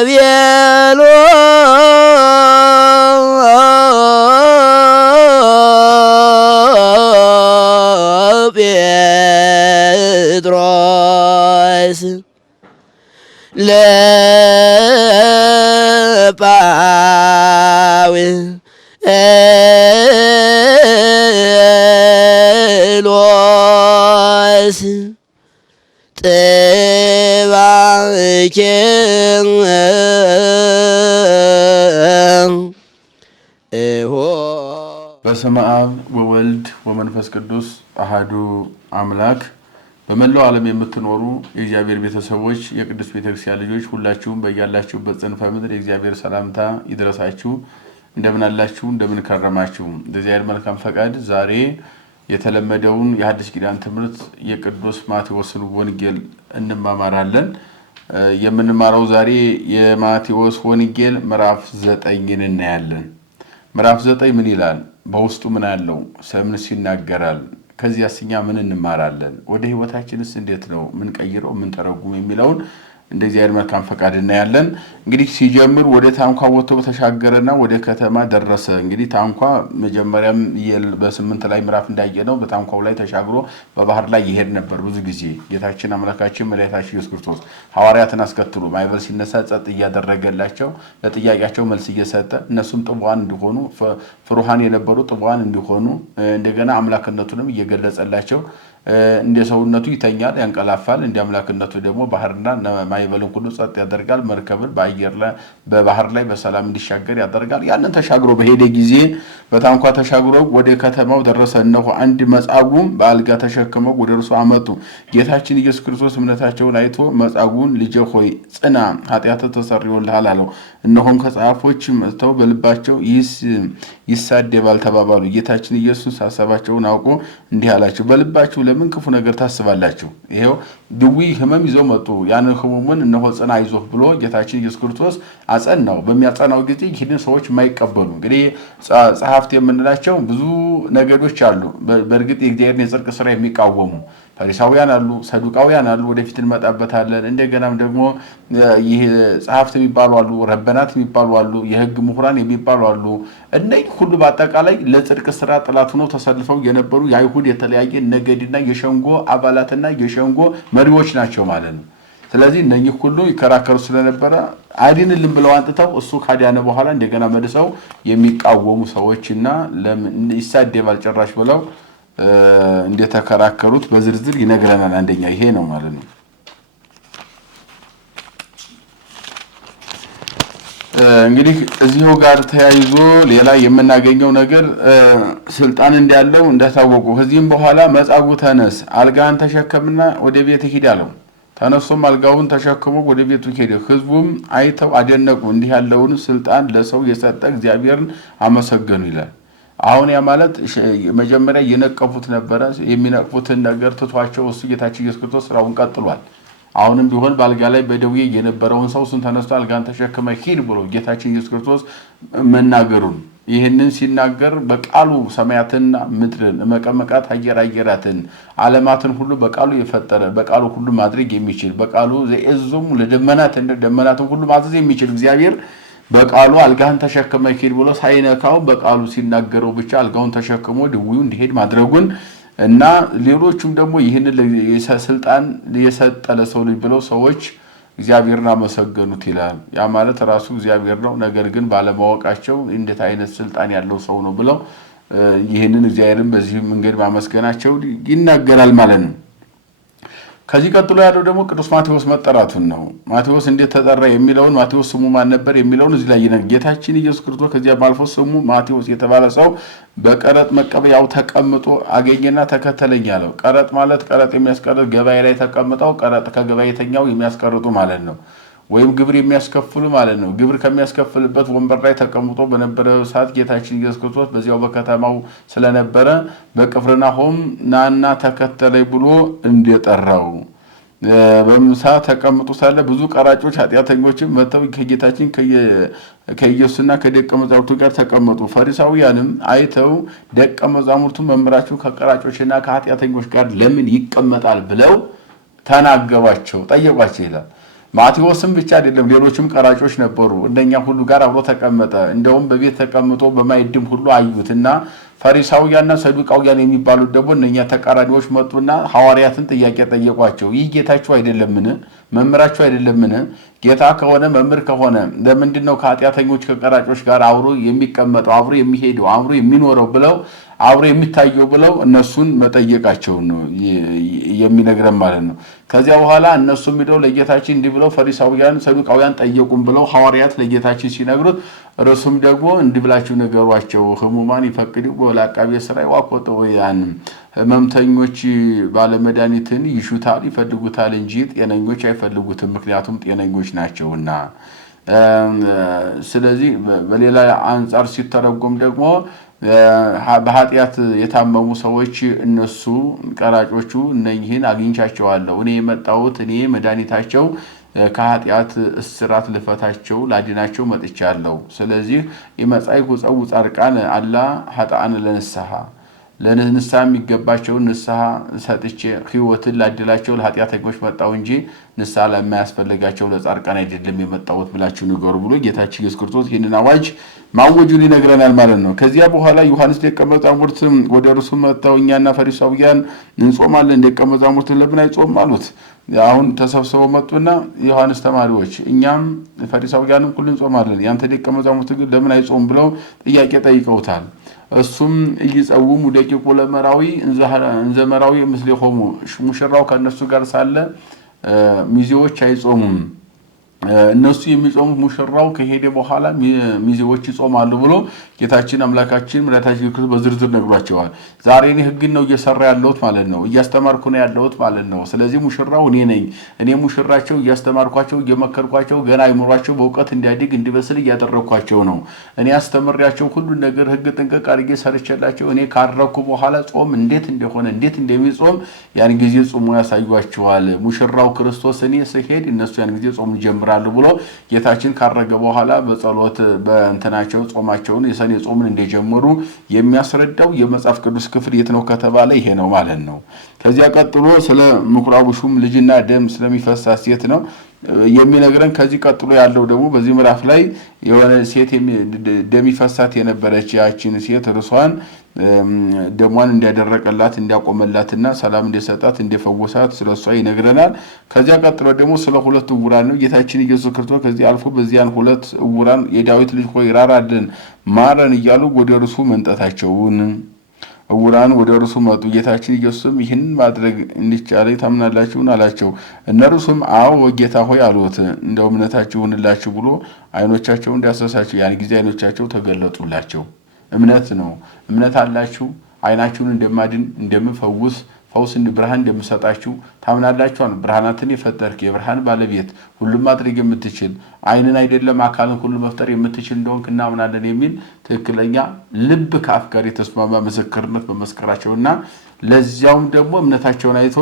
ቤሎ ጴጥሮስ ለጳውሎስ ጥባኬ በስመ አብ ወወልድ ወመንፈስ ቅዱስ አሐዱ አምላክ። በመላው ዓለም የምትኖሩ የእግዚአብሔር ቤተሰቦች የቅዱስ ቤተክርስቲያን ልጆች ሁላችሁም በእያላችሁበት ጽንፈ ምድር የእግዚአብሔር ሰላምታ ይድረሳችሁ። እንደምን አላችሁ? እንደምን ከረማችሁ? በእግዚአብሔር መልካም ፈቃድ ዛሬ የተለመደውን የሐዲስ ኪዳን ትምህርት የቅዱስ ማቴዎስን ወንጌል እንማማራለን። የምንማረው ዛሬ የማቴዎስ ወንጌል ምዕራፍ 9ን እናያለን። ምዕራፍ 9 ምን ይላል? በውስጡ ምን አለው? ስለምንስ ይናገራል? ከዚያስኛ ምን እንማራለን? ወደ ህይወታችንስ እንዴት ነው ምን ቀይረው ምን ተረጉም የሚለውን እንደዚህ አይነት መልካም ፈቃድ እናያለን። እንግዲህ ሲጀምር ወደ ታንኳ ወጥቶ ተሻገረና ወደ ከተማ ደረሰ። እንግዲህ ታንኳ መጀመሪያም በ8 ላይ ምዕራፍ እንዳየነው በታንኳው ላይ ተሻግሮ በባህር ላይ ይሄድ ነበር። ብዙ ጊዜ ጌታችን አምላካችን መድኃኒታችን ኢየሱስ ክርስቶስ ሐዋርያትን አስከትሎ ማይበል ሲነሳ ጸጥ እያደረገላቸው ለጥያቄያቸው መልስ እየሰጠ እነሱም ጥቡዓን እንዲሆኑ ፍሩሃን የነበሩ ጥቡዓን እንዲሆኑ እንደገና አምላክነቱንም እየገለጸላቸው እንደ ሰውነቱ ይተኛል ያንቀላፋል፣ እንደ አምላክነቱ ደግሞ ባህርና ማይበልን ሁሉ ጸጥ ያደርጋል፣ መርከብን በባህር ላይ በሰላም እንዲሻገር ያደርጋል። ያንን ተሻግሮ በሄደ ጊዜ በታንኳ ተሻግሮ ወደ ከተማው ደረሰ። እነሆ አንድ መጻጉዕም በአልጋ ተሸክመው ወደ እርሱ አመጡ። ጌታችን ኢየሱስ ክርስቶስ እምነታቸውን አይቶ መጻጉዕን ልጄ ሆይ ጽና፣ ኃጢአትህ ተሰርዮልሃል አለው። እነሆም ከጸሐፎች መጥተው በልባቸው ይሳደባል ተባባሉ። ጌታችን ኢየሱስ ሐሳባቸውን አውቆ እንዲህ አላቸው፣ በልባችሁ ለምን ክፉ ነገር ታስባላችሁ? ይሄው ድውይ ህመም ይዘው መጡ። ያን ህመሙን እነሆ ጽና አይዞህ ብሎ ጌታችን ኢየሱስ ክርስቶስ አጸናው። በሚያጸናው ጊዜ ይህንን ሰዎች የማይቀበሉ እንግዲህ ጸሐፍት የምንላቸው ብዙ ነገዶች አሉ። በእርግጥ የእግዚአብሔርን የጽድቅ ስራ የሚቃወሙ ፈሪሳውያን አሉ፣ ሰዱቃውያን አሉ። ወደፊት እንመጣበታለን። እንደገናም ደግሞ ይህ ጸሐፍት የሚባሉ አሉ፣ ረበናት የሚባሉ አሉ፣ የህግ ምሁራን የሚባሉ አሉ። እነዚህ ሁሉ በአጠቃላይ ለጽድቅ ስራ ጥላት ሆነው ተሰልፈው የነበሩ የአይሁድ የተለያየ ነገድና የሸንጎ አባላትና የሸንጎ መሪዎች ናቸው ማለት ነው። ስለዚህ እነኚህ ሁሉ ይከራከሩ ስለነበረ አድንልን ብለው አንጥተው እሱ ካዲያነ በኋላ እንደገና መልሰው የሚቃወሙ ሰዎችና ይሳደባል ጭራሽ ብለው እንደተከራከሩት በዝርዝር ይነግረናል። አንደኛ ይሄ ነው ማለት ነው። እንግዲህ እዚሁ ጋር ተያይዞ ሌላ የምናገኘው ነገር ስልጣን እንዳለው እንደታወቁ ከዚህም በኋላ መጻጉዕ ተነስ፣ አልጋን ተሸከምና ወደ ቤት ሂድ አለው። ተነስቶም አልጋውን ተሸክሞ ወደ ቤቱ ሄደ። ህዝቡም አይተው አደነቁ። እንዲህ ያለውን ስልጣን ለሰው የሰጠ እግዚአብሔርን አመሰገኑ ይላል። አሁን ያ ማለት መጀመሪያ የነቀፉት ነበረ። የሚነቅፉትን ነገር ትቷቸው እሱ ጌታችን ኢየሱስ ክርስቶስ ስራውን ቀጥሏል። አሁንም ቢሆን በአልጋ ላይ በደዌ የነበረውን ሰው እሱን ተነስቶ አልጋን ተሸክመ ሂድ ብሎ ጌታችን ኢየሱስ ክርስቶስ መናገሩን ይህንን ሲናገር በቃሉ ሰማያትና ምድርን መቀመቃት አየራትን ዓለማትን ሁሉ በቃሉ የፈጠረ በቃሉ ሁሉ ማድረግ የሚችል በቃሉ ዘእዙም ለደመናት እንደ ደመናትን ሁሉ ማዘዝ የሚችል እግዚአብሔር በቃሉ አልጋን ተሸክመ ሂድ ብሎ ሳይነካው በቃሉ ሲናገረው ብቻ አልጋውን ተሸክሞ ድውዩ እንዲሄድ ማድረጉን እና ሌሎችም ደግሞ ይህንን ስልጣን የሰጠ ለሰው ልጅ ብለው ሰዎች እግዚአብሔርን አመሰገኑት ይላል። ያ ማለት ራሱ እግዚአብሔር ነው፣ ነገር ግን ባለማወቃቸው እንዴት አይነት ስልጣን ያለው ሰው ነው ብለው ይህንን እግዚአብሔርን በዚህ መንገድ ማመስገናቸው ይናገራል ማለት ነው። ከዚህ ቀጥሎ ያለው ደግሞ ቅዱስ ማቴዎስ መጠራቱን ነው። ማቴዎስ እንዴት ተጠራ የሚለውን ማቴዎስ ስሙ ማን ነበር የሚለውን እዚህ ላይ ይነግረናል። ጌታችን ኢየሱስ ክርስቶስ ከዚያ ባልፎ ስሙ ማቴዎስ የተባለ ሰው በቀረጥ መቀበያው ተቀምጦ አገኘና ተከተለኝ አለው። ቀረጥ ማለት ቀረጥ የሚያስቀርጥ ገበያ ላይ ተቀምጠው ቀረጥ ከገበያተኛው የሚያስቀርጡ ማለት ነው። ወይም ግብር የሚያስከፍሉ ማለት ነው። ግብር ከሚያስከፍልበት ወንበር ላይ ተቀምጦ በነበረ ሰዓት ጌታችን ኢየሱስ ክርስቶስ በዚያው በከተማው ስለነበረ በቅፍርናሆም ናና ተከተለኝ ብሎ እንደጠራው በምሳ ተቀምጦ ሳለ ብዙ ቀራጮች ኃጢአተኞችም መጥተው ከጌታችን ከኢየሱስና ከደቀ መዛሙርቱ ጋር ተቀመጡ። ፈሪሳውያንም አይተው ደቀ መዛሙርቱ መምህራቸው ከቀራጮችና ከኃጢአተኞች ጋር ለምን ይቀመጣል ብለው ተናገሯቸው፣ ጠየቋቸው ይላል። ማቴዎስም ብቻ አይደለም ሌሎችም ቀራጮች ነበሩ። እንደኛ ሁሉ ጋር አብሮ ተቀመጠ። እንደውም በቤት ተቀምጦ በማይድም ሁሉ አዩትና ፈሪሳውያንና ሰዱቃውያን የሚባሉት ደግሞ እነኛ ተቃራኒዎች መጡና ሐዋርያትን ጥያቄ ጠየቋቸው። ይህ ጌታችሁ አይደለምን? መምህራችሁ አይደለምን? ጌታ ከሆነ መምህር ከሆነ ለምንድነው ከኃጢአተኞች ከቀራጮች ጋር አብሮ የሚቀመጠው አብሮ የሚሄደው አብሮ የሚኖረው ብለው አብሮ የሚታየው ብለው እነሱን መጠየቃቸው ነው የሚነግረን ማለት ነው። ከዚያ በኋላ እነሱም ሄደው ለጌታችን እንዲህ ብለው ፈሪሳውያን ሰዱቃውያን ጠየቁን ብለው ሐዋርያት ለጌታችን ሲነግሩት እርሱም ደግሞ እንዲህ ብላችሁ ነገሯቸው ህሙማን ይፈቅዱ ወላቃቤ ሥራይ ዋቆጠው ያን ህመምተኞች ባለመድኃኒትን ይሹታል ይፈልጉታል እንጂ ጤነኞች አይፈልጉትም ምክንያቱም ጤነኞች ናቸውና። ስለዚህ በሌላ አንፃር ሲተረጎም ደግሞ በኃጢአት የታመሙ ሰዎች እነሱ ቀራጮቹ እነኚህን አግኝቻቸዋለሁ እኔ የመጣሁት እኔ መድኃኒታቸው ከኃጢአት እስራት ልፈታቸው ላድናቸው መጥቻለሁ። ስለዚህ የመጻይኩ ጸው ጻድቃን አላ ኃጥአን ለንስሐ የሚገባቸውን ንስሐ ሰጥቼ ህይወትን ላድላቸው ለኃጢአተኞች መጣሁ እንጂ ንስሐ ለማያስፈልጋቸው ለጻድቃን አይደለም የመጣሁት ብላችሁ ንገሩ ብሎ ጌታችን ኢየሱስ ክርስቶስ ይህንን አዋጅ ማወጁን ይነግረናል ማለት ነው። ከዚያ በኋላ ዮሐንስ ደቀ መዛሙርት ወደ እርሱ መጥተው እኛና ፈሪሳውያን እንጾማለን፣ ደቀ መዛሙርት ለምን አይጾም አሉት። አሁን ተሰብስበው መጡና ዮሐንስ ተማሪዎች እኛም ፈሪሳውያንም ሁሉ እንጾማለን፣ ያንተ ደቀ መዛሙርት ግን ለምን አይጾም ብለው ጥያቄ ጠይቀውታል። እሱም እይጸውሙ ደቂቁ ለመራዊ እንዘመራዊ ምስሌሆሙ ሙሽራው ከነሱ ጋር ሳለ ሚዜዎች አይጾሙም፣ እነሱ የሚጾሙት ሙሽራው ከሄደ በኋላ ሚዜዎች ይጾማሉ ብሎ ጌታችን አምላካችን መድኃኒታችን ክርስቶስ በዝርዝር ነግሯቸዋል። ዛሬ እኔ ህግን ነው እየሰራ ያለሁት ማለት ነው፣ እያስተማርኩ ነው ያለሁት ማለት ነው። ስለዚህ ሙሽራው እኔ ነኝ። እኔ ሙሽራቸው እያስተማርኳቸው እየመከርኳቸው ገና አይምሯቸው በእውቀት እንዲያድግ እንዲበስል እያደረኳቸው ነው። እኔ አስተምሬያቸው ሁሉ ነገር ህግ ጥንቅቅ አድርጌ ሰርቼላቸው እኔ ካረኩ በኋላ ጾም እንዴት እንደሆነ እንዴት እንደሚጾም ያን ጊዜ ጾሙ ያሳዩአቸዋል። ሙሽራው ክርስቶስ እኔ ስሄድ እነሱ ያን ጊዜ ጾም ይጀምራሉ ብሎ ጌታችን ካረገ በኋላ በጸሎት በእንተናቸው ጾማቸውን የሰኔ ጾምን እንደጀመሩ የሚያስረዳው የመጽሐፍ ቅዱስ ክፍል የት ነው ከተባለ ይሄ ነው ማለት ነው። ከዚያ ቀጥሎ ስለ ምኩራቡ ሹም ልጅና ደም ስለሚፈሳት ሴት ነው የሚነግረን። ከዚህ ቀጥሎ ያለው ደግሞ በዚህ ምዕራፍ ላይ የሆነ ሴት ደም ይፈሳት የነበረች ያችን ሴት እርሷን ደሟን እንዲያደረቀላት እንዲያቆመላትና ሰላም እንዲሰጣት እንዲፈወሳት ስለሷ ይነግረናል። ከዚያ ቀጥሎ ደግሞ ስለ ሁለት ዕውራን ነው። ጌታችን ኢየሱስ ክርስቶስ ከዚህ አልፎ በዚያን ሁለት ዕውራን የዳዊት ልጅ ሆይ ራራልን ማረን እያሉ ወደ እርሱ መምጣታቸውን ዕውራን ወደ እርሱ መጡ። ጌታችን ኢየሱስም ይህን ማድረግ እንዲቻለ ታምናላችሁን አላቸው። እነርሱም አዎ ጌታ ሆይ አሉት። እንደው እምነታችሁ ይሁንላችሁ ብሎ አይኖቻቸውን ዳሰሳቸው። ያን ጊዜ አይኖቻቸው ተገለጡላቸው። እምነት ነው። እምነት አላችሁ አይናችሁን እንደማድን እንደምፈውስ ፈውስን ብርሃን እንደምሰጣችሁ ታምናላችሁ። ብርሃናትን የፈጠርክ የብርሃን ባለቤት ሁሉም ማድረግ የምትችል አይንን አይደለም አካልን ሁሉ መፍጠር የምትችል እንደሆንክ እናምናለን የሚል ትክክለኛ ልብ ከአፍ ጋር የተስማማ ምስክርነት በመስከራቸውና ለዚያውም ደግሞ እምነታቸውን አይቶ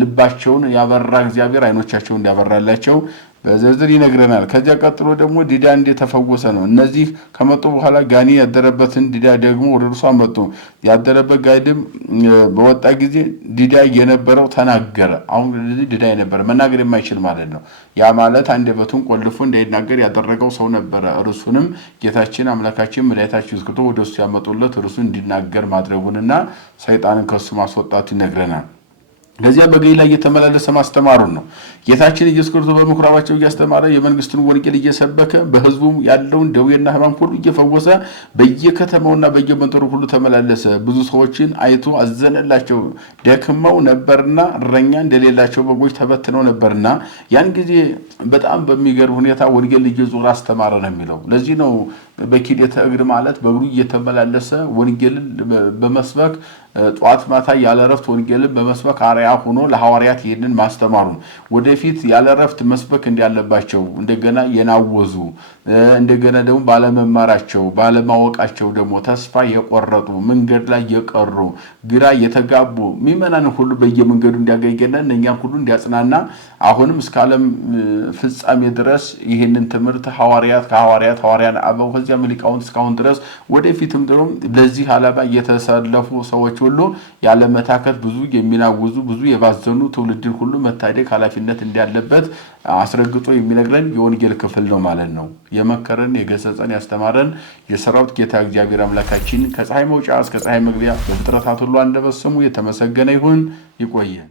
ልባቸውን ያበራ እግዚአብሔር አይኖቻቸውን እንዲያበራላቸው በዝርዝር ይነግረናል። ከዚያ ቀጥሎ ደግሞ ዲዳ እንደተፈወሰ ነው። እነዚህ ከመጡ በኋላ ጋኔ ያደረበትን ዲዳ ደግሞ ወደ እርሱ መጡ። ያደረበት ጋኔን በወጣ ጊዜ ዲዳ የነበረው ተናገረ። አሁን ዲዳ የነበረ መናገር የማይችል ማለት ነው። ያ ማለት አንደበቱን ቆልፎ እንዳይናገር ያደረገው ሰው ነበረ። እርሱንም ጌታችን አምላካችን መድኃኒታችን ኢየሱስ ክርስቶስ ወደ እሱ ያመጡለት እርሱ እንዲናገር ማድረጉንና ሰይጣንን ከሱ ማስወጣቱ ይነግረናል። ከዚያ በገሊላ እየተመላለሰ ማስተማሩን ነው። ጌታችን ኢየሱስ ክርስቶስ በምኩራባቸው እያስተማረ የመንግስቱን ወንጌል እየሰበከ በሕዝቡ ያለውን ደዌና ሕማም ሁሉ እየፈወሰ በየከተማውና በየመንደሩ ሁሉ ተመላለሰ። ብዙ ሰዎችን አይቶ አዘነላቸው። ደክመው ነበርና እረኛ እንደሌላቸው በጎች ተበትነው ነበርና ያን ጊዜ በጣም በሚገርም ሁኔታ ወንጌል እየዞረ አስተማረ ነው የሚለው። ለዚህ ነው በኪደተ እግር ማለት በእግሩ እየተመላለሰ ወንጌልን በመስበክ ጧት ማታ ያለ ረፍት ወንጌልን በመስበክ አርአያ ሆኖ ለሐዋርያት ይህንን ማስተማሩ ወደፊት ያለ ረፍት መስበክ እንዲያለባቸው እንደገና የናወዙ እንደገና ደግሞ ባለመማራቸው ባለማወቃቸው ደግሞ ተስፋ የቆረጡ መንገድ ላይ የቀሩ ግራ የተጋቡ ምእመናን ሁሉ በየመንገዱ እንዲያገኝና እኛን ሁሉ እንዲያጽናና አሁንም እስከ ዓለም ፍጻሜ ድረስ ይህንን ትምህርት ሐዋርያን አበው ከዚያ ሊቃውንት እስካሁን ድረስ ወደፊትም ደግሞ ለዚህ ዓላማ እየተሰለፉ ሰዎች ሁሉ ያለ መታከት ብዙ የሚናውዙ ብዙ የባዘኑ ትውልድን ሁሉ መታደግ ኃላፊነት እንዳለበት አስረግጦ የሚነግረን የወንጌል ክፍል ነው ማለት ነው። የመከረን የገሰጸን ያስተማረን የሰራዊት ጌታ እግዚአብሔር አምላካችን ከፀሐይ መውጫ እስከ ፀሐይ መግቢያ በፍጥረታት ሁሉ አንደበት ስሙ የተመሰገነ ይሁን። ይቆየን።